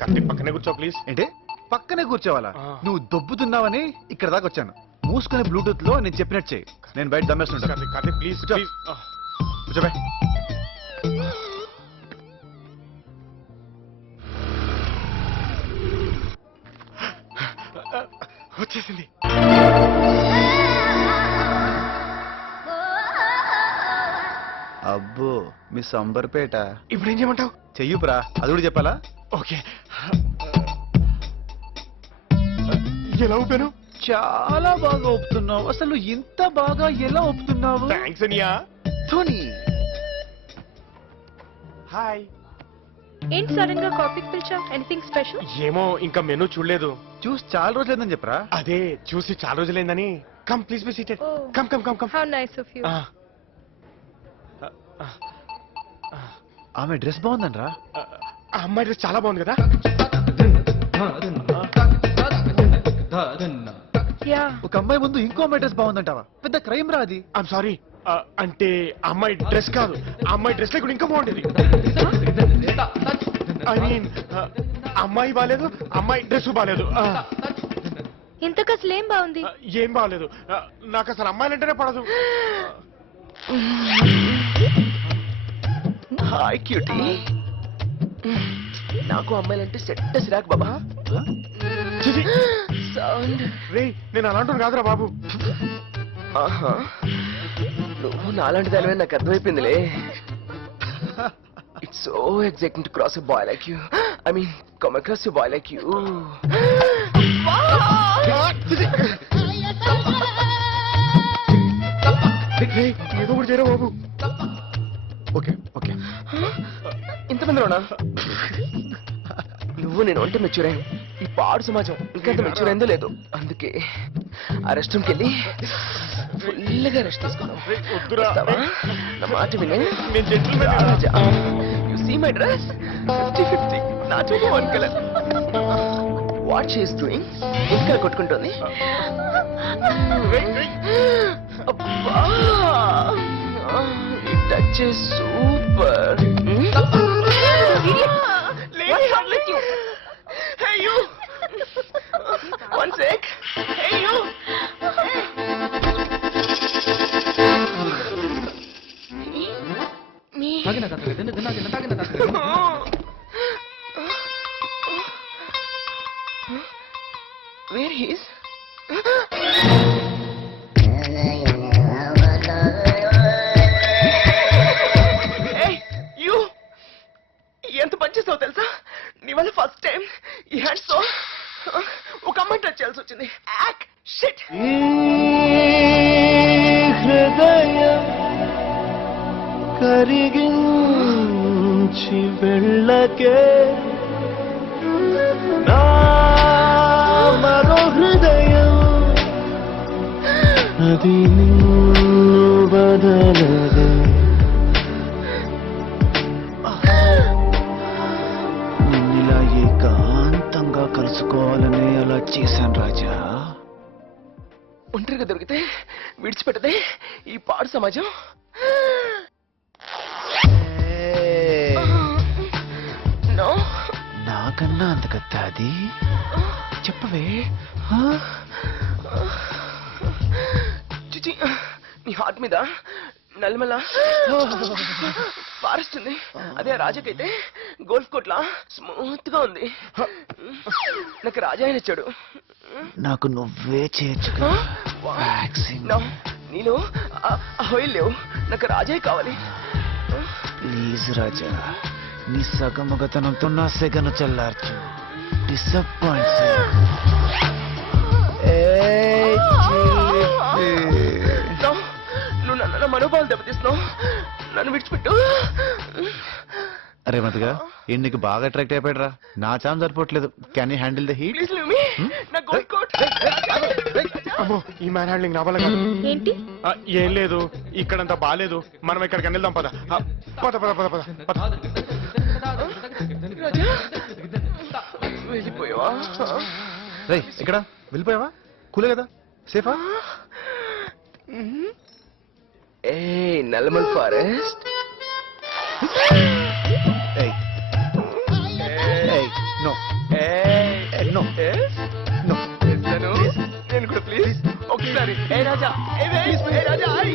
కత్తి పక్కనే కూర్చో ప్లీజ్. ఏంటి పక్కనే కూర్చోవాలా? నువ్వు దొబ్బుతున్నావని ఇక్కడ దాకా వచ్చాను. మూసుకునే బ్లూటూత్ లో నేను చెప్పినట్టు చేయి. నేను బయట దమ్మేస్తుంటా. కత్తి ప్లీజ్ ప్లీజ్. కూర్చోబే. వచ్చేసింది. అబ్బో మీ సంబర్పేట. ఇప్పుడు ఏం చేయమంటావు? చెయ్యుపురా, అది కూడా చెప్పాలా? ఓకే. ఎలా ఊపాను? చాలా బాగా ఒప్పుతున్నావు. అసలు ఇంత బాగా ఎలా ఒప్పుతున్నావు? థ్యాంక్స్ అనియా. ధోని హాయ్. ఏంటి సడన్ గా కాఫీకి పిలిచావు? Anything special? ఏమో ఇంకా మెనూ చూడలేదు. చూసి చాలా రోజులేదని చెప్పరా? అదే చూసి చాలా రోజులైందని. Come please be seated. Oh. Come come come come. How nice of you. ఆమె డ్రెస్ బాగుందనరా? ఆ అమ్మాయి డ్రెస్ చాలా బాగుంది కదా. యా. ఒక అమ్మాయి ముందు ఇంకో అమ్మాయి డ్రెస్ బాగుందంటావా? పెద్ద క్రైమ్ రా అది. I'm sorry. అంటే అమ్మాయి డ్రెస్ కాదు, అమ్మాయి డ్రెస్ లేకుండా ఇంకా బాగుండేది. ఐ మీన్ అమ్మాయి బాగాలేదు, అమ్మాయి డ్రెస్ బాగాలేదు. ఇంతకు అసలు ఏం బాగుంది? ఏం బాగాలేదు. నాకు అసలు అమ్మాయిలంటేనే పడదు. Hi cutie. నాకు అమ్మాయిలంటే సెట్ సిరాక్ బాబా. సౌండ్ రే నేను అలాంటి కాదురా బాబు. ఆహా, నువ్వు నాలాంటి దానివే నాకు అర్థమైపోయిందిలే. It's so exciting to cross a boy like you. I mean come across a boy like you. ఏదో కూడా చేయరా బాబు. Okay okay. ఇంతమందిలోనా? నువ్వు నేను అంటే మెచ్యూర్ అయ్యాను. ఈ పాడు సమాజం ఇంకంత మెచ్యూర్ అయిందో లేదు. అందుకే ఆ రెస్ట్ రూమ్కి వెళ్ళి ఫుల్గా రెస్ట్ తీసుకున్నావు. నా మాట వినే. You see my dress 50-50, not only one colour. What she is doing? ఇంకా కొట్టుకుంటుంది. అబ్బా, ఈ touch is super. What's wrong with you? Hey you! One sec. Hey you! Me? Where he is? Hey you! ఎంత పని చేస్తావు తెలుసా? నీ వల్ల ఫస్ట్ టైం ఈ హ్యాండ్స్ తో ఒక అమ్మాయి టచ్ చేయాల్సి వచ్చింది. యాక్ షిట్. హృదయం కరిగించి వెళ్ళకే నా మరో హృదయం అది నిన్ను బదలదే. నిన్నిలా ఏకాంతంగా కలుసుకోవాలని అలా చేశాను రాజా. ఒంటరిగా దొరికితే విడిచిపెట్టదే ఈ పాడు సమాజం. నో, నాకన్నా అంత కత్త అది. చెప్పవే. చిచి, నీ హార్ట్ మీద నల్లమల్ల ఫారెస్ట్ ఉంది. అదే రాజకైతే గోల్ఫ్ కోర్ట్లా స్మూత్ గా ఉంది. నాకు రాజా ఆయన ఇచ్చాడు. నాకు నువ్వే చేయొచ్చు. నీలో ఆయిల్ లేవు. నాకు రాజా కావాలి. ప్లీజ్ రాజా, నీ సగమగతనంతో నా సెగను చల్లార్చు. డిసప్పాయింట్. నువ్వు నా మనోభావాలు దెబ్బతీస్తున్నావు. నన్ను విడిచిపెట్టు. అరే మతిగా నీకు బాగా అట్రాక్ట్ అయిపోయాడు రా. నా చామ్ సరిపోవట్లేదు. Can you handle the heat? Please leave me. నా గోల్డ్ కోట్. అమ్మో ఈ మ్యాన్ హ్యాండ్లింగ్ నా వల్ల కాదు. ఏంటి? ఏం లేదు, ఇక్కడంతా బాగాలేదు. మనం ఇక్కడికి వెళ్దాం. పద పద పద పద పద పద. రాజా వెళ్ళిపోయావా? రేయ్ ఇక్కడ వెళ్ళిపోయావా? కూలే కదా, సేఫా? ఏ నల్లమల్ ఫారెస్ట్. ఏయ్ నో నో Yes? నో ఎట్లను? నేను కూడా ప్లీజ్ ఒకసారి ఏ రాజా ఏ రాజా ఐ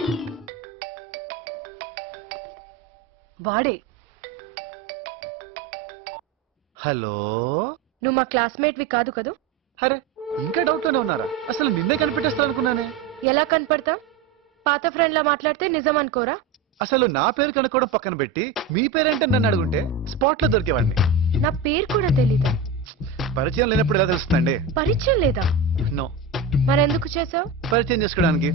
వాడే హలో. నువ్వు మా క్లాస్మేట్వి కాదు కదూ? అరే ఇంకా డౌట్ లోనే ఉన్నారా? అసలు నిన్నే కనిపెట్టేస్తారు అనుకున్నానే. ఎలా కనపడతాం? పాత ఫ్రెండ్ లా మాట్లాడితే నిజం అనుకోరా? అసలు నా పేరు కనుక్కోవడం పక్కన పెట్టి మీ పేరేంటే నన్ను అడుగుంటే స్పాట్ లో దొరికేవాడిని. నా పేరు కూడా తెలీదా? పరిచయం లేనప్పుడు ఎలా తెలుస్తుందండి? పరిచయం లేదా? నో. మరెందుకు చేసావు? పరిచయం చేసుకోవడానికి.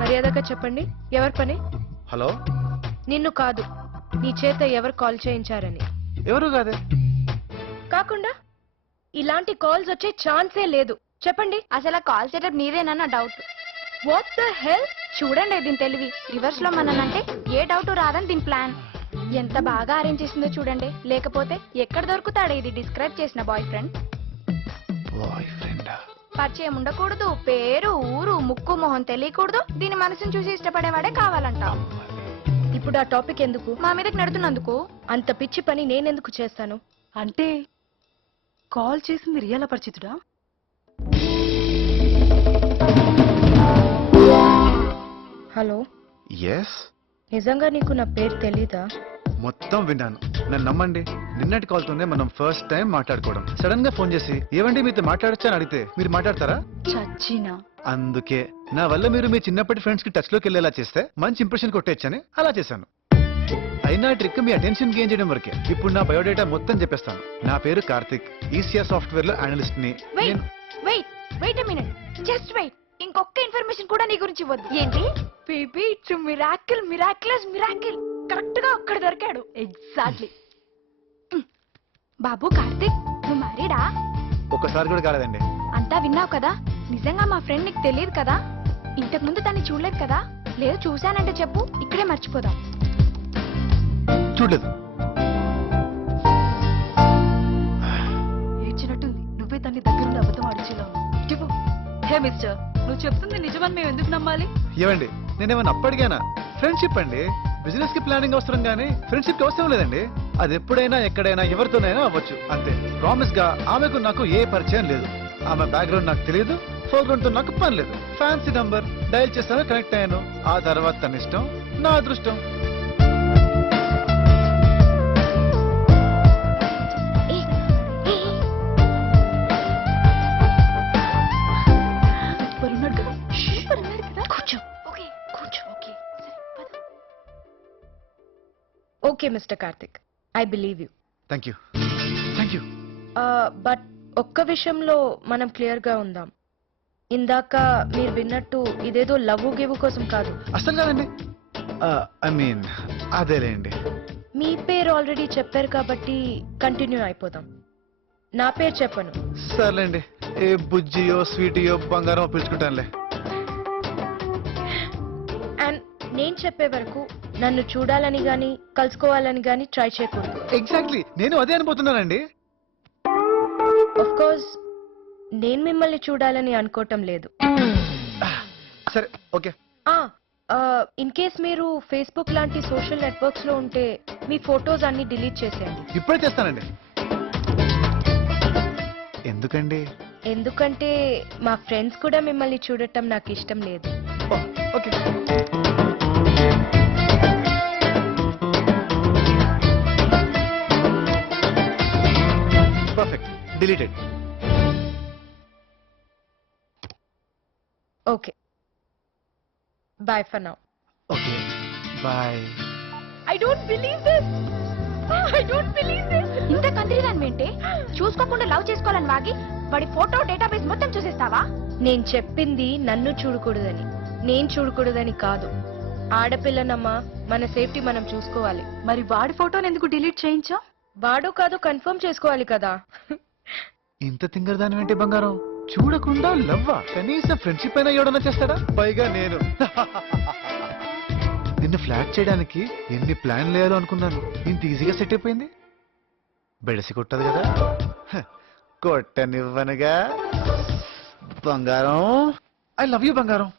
మర్యాదగా చెప్పండి, ఎవరి పని? హలో. నిన్ను కాదు, నీ చేత ఎవరు కాల్ చేయించారని. ఎవరు కాదే. కాకుండా ఇలాంటి కాల్స్ వచ్చే ఛాన్సే లేదు. చెప్పండి. అసలు కాల్ సెటప్ నీదేనన్న డౌట్. What the hell? చూడండి దీని తెలివి. రివర్స్ లో మననంటే ఏ డౌట్ రాదని దీని ప్లాన్. ఎంత బాగా అరేంజ్ చేసిందో చూడండి. లేకపోతే ఎక్కడ దొరుకుతాడు ఇది డిస్క్రైబ్ చేసిన బాయ్ ఫ్రెండ్? Boy friend. పరిచయం ఉండకూడదు, పేరు ఊరు ముక్కు మొహం తెలియకూడదు, దీని మనసును చూసి ఇష్టపడేవాడే కావాలంట. ఇప్పుడు ఆ టాపిక్ ఎందుకు? మా మీదకి నడుతున్నందుకు. అంత పిచ్చి పని నేనెందుకు చేస్తాను? అంటే కాల్ చేసింది రియల్ అపరిచితుడా? Hello, yes. నిజంగా నీకు నా పేరు తెలీదా? మొత్తం విన్నాను, నన్ను నమ్మండి. నిన్నటి కాల్ తోనే మనం ఫస్ట్ టైం మాట్లాడుకోవడం. సడన్ గా ఫోన్ చేసి ఏవండి మీతో మాట్లాడొచ్చా అని అడిగితే మీరు మాట్లాడతారా? చచ్చినా. అందుకే నా వల్ల మీరు మీ చిన్నప్పటి ఫ్రెండ్స్ కి టచ్ లోకి వెళ్ళేలా చేస్తే మంచి ఇంప్రెషన్ కొట్టేయచ్చని అలా చేశాను. అయినా ట్రిక్ మీ అటెన్షన్ గెయిన్ చేయడం వరకే. ఇప్పుడు నా బయోడేటా మొత్తం చెప్పేస్తాను. నా పేరు కార్తిక్, ఈసియా సాఫ్ట్వేర్ లో అనలిస్ట్ ని. Wait minute, just wait. ఇంకొక ఇన్ఫర్మేషన్ కూడా నీ గురించి వద్దు. ఏంటి? Baby it's miracle, miraculous miracle. Correct గా అక్కడ దొరికాడు. ఎగ్జాక్ట్లీ. బాబు కార్తిక్, నువ్వు మ్యారీడా? ఒక్కసారి కూడా కాలేదండి. అంతా విన్నావు కదా? నిజంగా మా ఫ్రెండ్ నీకు తెలియదు కదా? ఇంతకు ముందు తన్ని చూడలేదు కదా? లేదు చూశానంటే చెప్పు, ఇక్కడే మర్చిపోదాం. చూడలేదు. ఏడ్చినట్టుంది. నువ్వే దాన్ని దగ్గరుండి అబద్ధం ఆడిచేలా ఉన్నావు. హే మిస్టర్, నువ్వు చెప్తుంది నిజమని మేము ఎందుకు నమ్మాలి? ఏవండి నేనేమన్నా అప్పటికేనా? ఫ్రెండ్షిప్ అండి. బిజినెస్ కి ప్లానింగ్ అవసరం గానీ ఫ్రెండ్షిప్ కి అవసరం లేదండి. అది ఎప్పుడైనా ఎక్కడైనా ఎవరితోనైనా అవ్వచ్చు అంతే. ప్రామిస్ గా ఆమెకు నాకు ఏ పరిచయం లేదు. ఆమె బ్యాక్గ్రౌండ్ నాకు తెలియదు, ఫోర్గ్రౌండ్ తో నాకు పని లేదు. ఫ్యాన్సీ నంబర్ డయల్ చేస్తాను, కనెక్ట్ అయ్యాను. ఆ తర్వాత తన ఇష్టం, నా అదృష్టం. Okay mister Karthik, I believe you. Thank you. Thank you. But ఒక్క విషయంలో మనం క్లియర్ గా ఉందాం. ఇందాక మీరు విన్నట్టు ఇదేదో లవ్ గివ్ కోసం కాదు. అసలు కాదండి. ఐ మీన్ అదేలేండి. మీ పేరు ఆల్రెడీ చెప్పారు కాబట్టి కంటిన్యూ అయిపోదాం. నా పేరు చెప్పను. సర్లేండి, ఏ బుజ్జియో స్వీటియో బంగారమో పిలుచుకుంటానులే. అండ్ నేను చెప్పే వరకు నన్ను చూడాలని గాని కలుసుకోవాలని గాని ట్రై చేయకూడదు. ఎగ్జాక్ట్లీ, నేను అదే అనిపోతున్నానండి. ఆఫ్ కోర్స్ నేను మిమ్మల్ని చూడాలని అనుకోవటం లేదు. సరే ఓకే. ఇన్ కేస్ మీరు ఫేస్బుక్ లాంటి సోషల్ నెట్వర్క్స్ లో ఉంటే మీ ఫొటోస్ అన్ని డిలీట్ చేసేయండి. ఇప్పుడే చేస్తానండి. ఎందుకండి? ఎందుకంటే మా ఫ్రెండ్స్ కూడా మిమ్మల్ని చూడటం నాకు ఇష్టం లేదు. Okay. Perfect. Deleted. Okay, bye for now. Okay bye. I don't believe this. I don't believe this. ఇంత కందిరిదాన్ని ఏంటే? చూసుకోకుండా లవ్ చేసుకోవాలని వాగి వాడి ఫోటో డేటాబేస్ మొత్తం చూసేస్తావా? నేను చెప్పింది నన్ను చూడకూడదని, నేను చూడకూడదని కాదు. ఆడపిల్లనమ్మా, మన సేఫ్టీ మనం చూసుకోవాలి. మరి వాడి ఫోటోని ఎందుకు డిలీట్ చేయించా? వాడో కాదో కన్ఫర్మ్ చేసుకోవాలి కదా. ఇంత తింగరదాని ఏంటి బంగారం? చూడకుండా లవ్వా? కనీసం ఫ్రెండ్షిప్ అయినా ఎవడన్నా చేస్తాడా? పైగా నేను నిన్ను ఫ్లాట్ చేయడానికి ఎన్ని ప్లాన్ లేదో అనుకున్నాను. ఇంత ఈజీగా సెట్ అయిపోయింది. బెడసి కొట్టదు కదా. కొట్టనివ్వనుగా బంగారం. ఐ లవ్ యూ బంగారం.